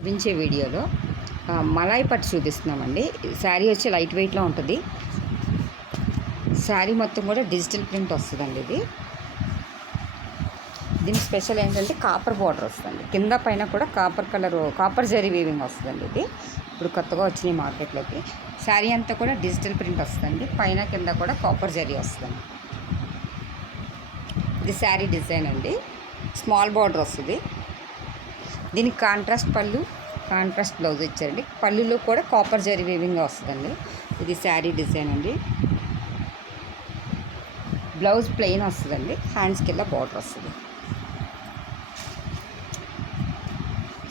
చూపించే వీడియోలో మలాయ్ పట్టు చూపిస్తున్నామండి. శారీ వచ్చి లైట్ వెయిట్లో ఉంటుంది. శారీ మొత్తం కూడా డిజిటల్ ప్రింట్ వస్తుందండి. దీని స్పెషల్ ఏంటంటే కాపర్ బార్డర్ వస్తుంది. కింద పైన కూడా కాపర్ జరీ వీవింగ్ వస్తుందండి. ఇది ఇప్పుడు కొత్తగా వచ్చినాయి మార్కెట్లోకి. శారీ అంతా కూడా డిజిటల్ ప్రింట్ వస్తుందండి. పైన కింద కూడా కాపర్ జరీ వస్తుంది. ఇది శారీ డిజైన్ అండి. స్మాల్ బార్డర్ వస్తుంది. దీనికి కాంట్రాస్ట్ పళ్ళు, కాంట్రాస్ట్ బ్లౌజ్ ఇచ్చారండి. పళ్ళులో కూడా కాపర్ జరీ వీవింగ్ వస్తుందండి. ఇది శారీ డిజైన్ అండి. బ్లౌజ్ ప్లెయిన్ వస్తుందండి. హ్యాండ్స్కి ఇలా బార్డర్ వస్తుంది.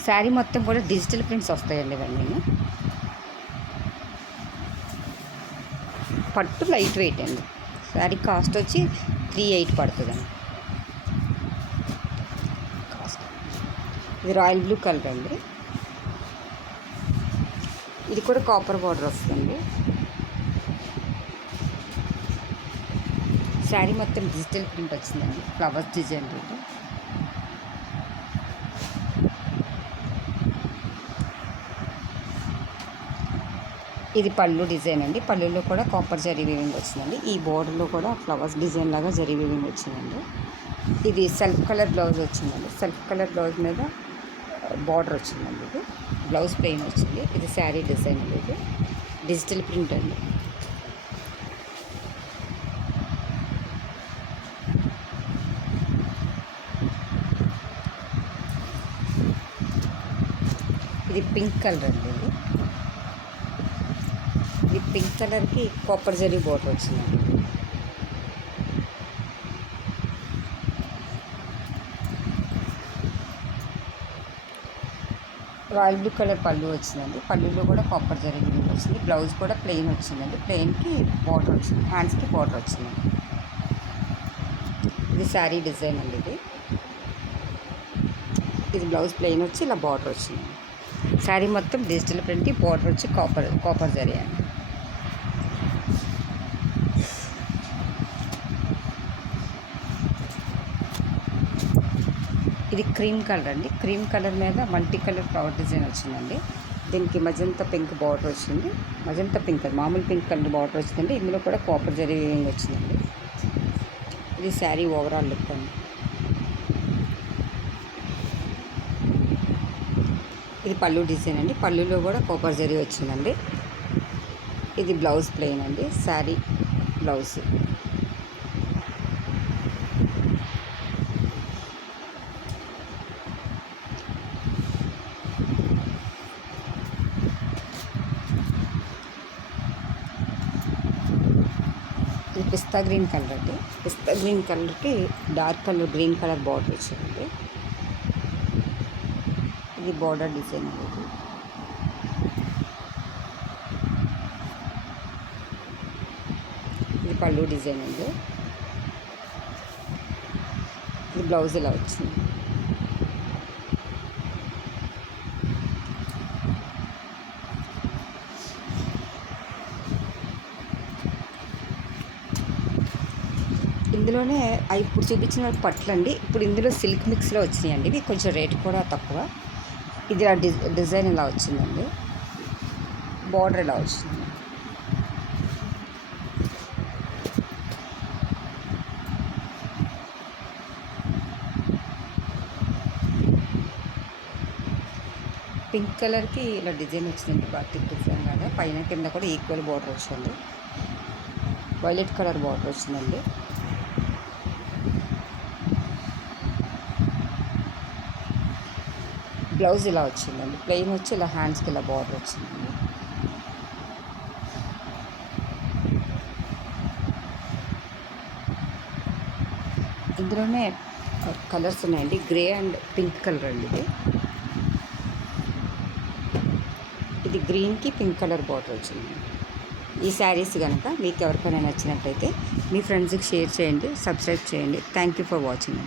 శారీ మొత్తం కూడా డిజిటల్ ప్రింట్స్ వస్తాయండి. ఇవన్నీ పట్టు లైట్ వెయిట్ అండి. శారీ కాస్ట్ వచ్చి 380 పడుతుందండి. ఇది రాయల్ బ్లూ కలర్ అండి. ఇది కూడా కాపర్ బార్డర్ వస్తుంది. శారీ మొత్తం డిజిటల్ ప్రింట్ వచ్చిందండి. ఫ్లవర్స్ డిజైన్ ఇది. ఇది పళ్ళు డిజైన్ అండి. పళ్ళులో కూడా కాపర్ జరీ వీవింగ్ వచ్చిందండి. ఈ బోర్డర్లో కూడా ఫ్లవర్స్ డిజైన్ లాగా జరీ వీవింగ్ వచ్చిందండి. ఇది సెల్ఫ్ కలర్ బ్లౌజ్ వచ్చిందండి. సెల్ఫ్ కలర్ బ్లౌజ్ మీద బార్డర్ వచ్చిందండి. ఇది బ్లౌజ్ ప్లెయిన్ వచ్చింది. ఇది శారీ డిజైన్ అండి. ఇది డిజిటల్ ప్రింట్ అండి. ఇది పింక్ కలర్ అండి. ఇది పింక్ కలర్కి కాపర్ జరీ బార్డర్ వచ్చిందండి. రాయల్ బ్లూ కలర్ పళ్ళు వచ్చిందండి. పళ్ళులో కూడా కాపర్ జరీ వచ్చింది. బ్లౌజ్ కూడా ప్లెయిన్ వచ్చిందండి. ప్లెయిన్కి బార్డర్ వచ్చింది. హ్యాండ్స్కి బార్డర్ వచ్చిందండి. ఇది శారీ డిజైన్ అండి. ఇది బ్లౌజ్ ప్లెయిన్ వచ్చి ఇలా బార్డర్ వచ్చింది. శారీ మొత్తం డిజిటల్ ప్రింట్, బార్డర్ వచ్చి కాపర్ జరీ అండి. ఇది క్రీమ్ కలర్ అండి. క్రీమ్ కలర్ మీద మల్టీ కలర్ ఫ్లవర్ డిజైన్ వచ్చిందండి. దీనికి మజంతా పింక్ బార్డర్ వచ్చింది. మజంతా పింక్ మామూలు పింక్ కలర్ బార్డర్ వచ్చిందండి. ఇందులో కూడా కాపర్ జరీ వీవింగ్ వచ్చిందండి. ఇది శారీ ఓవరాల్ లుక్ అండి. ఇది పళ్ళు డిజైన్ అండి. పళ్ళులో కూడా కాపర్ జరీ వచ్చిందండి. ఇది బ్లౌజ్ ప్లెయిన్ అండి. శారీ బ్లౌజ్. ఇది పిస్తా గ్రీన్ కలర్ అండి. పిస్తా గ్రీన్ కలర్కి dark colour green colour border వచ్చిందండి. ఇది బార్డర్ డిజైన్ అండి. ఇది పళ్ళు డిజైన్ అండి. ఇది బ్లౌజ్ ఇలా వచ్చింది. ఇందులోనే ఇప్పుడు చూపించిన పట్లు అండి. ఇప్పుడు ఇందులో సిల్క్ మిక్స్లో వచ్చినాయండి. ఇవి కొంచెం రేట్ కూడా తక్కువ. ఇది డిజైన్ ఇలా వచ్చిందండి. బార్డర్ ఇలా వచ్చింది. పింక్ కలర్కి ఇలా డిజైన్ వచ్చిందండి. బాటిక్ డిజైన్ లాగా పైన కింద కూడా ఈక్వల్ బార్డర్ వచ్చింది. వైలెట్ కలర్ బార్డర్ వచ్చిందండి. బ్లౌజ్ ఇలా వచ్చిందండి. ప్లెయిన్ వచ్చి ఇలా హ్యాండ్స్కి ఇలా బార్డర్ వచ్చిందండి. ఇందులోనే కలర్స్ ఉన్నాయండి. గ్రే అండ్ పింక్ కలర్ అండి. ఇది గ్రీన్కి పింక్ కలర్ బార్డర్ వచ్చింది. ఈ శారీస్ కనుక మీకు ఎవరికైనా నచ్చినట్టయితే మీ ఫ్రెండ్స్కి షేర్ చేయండి, సబ్స్క్రైబ్ చేయండి. Thank you for watching.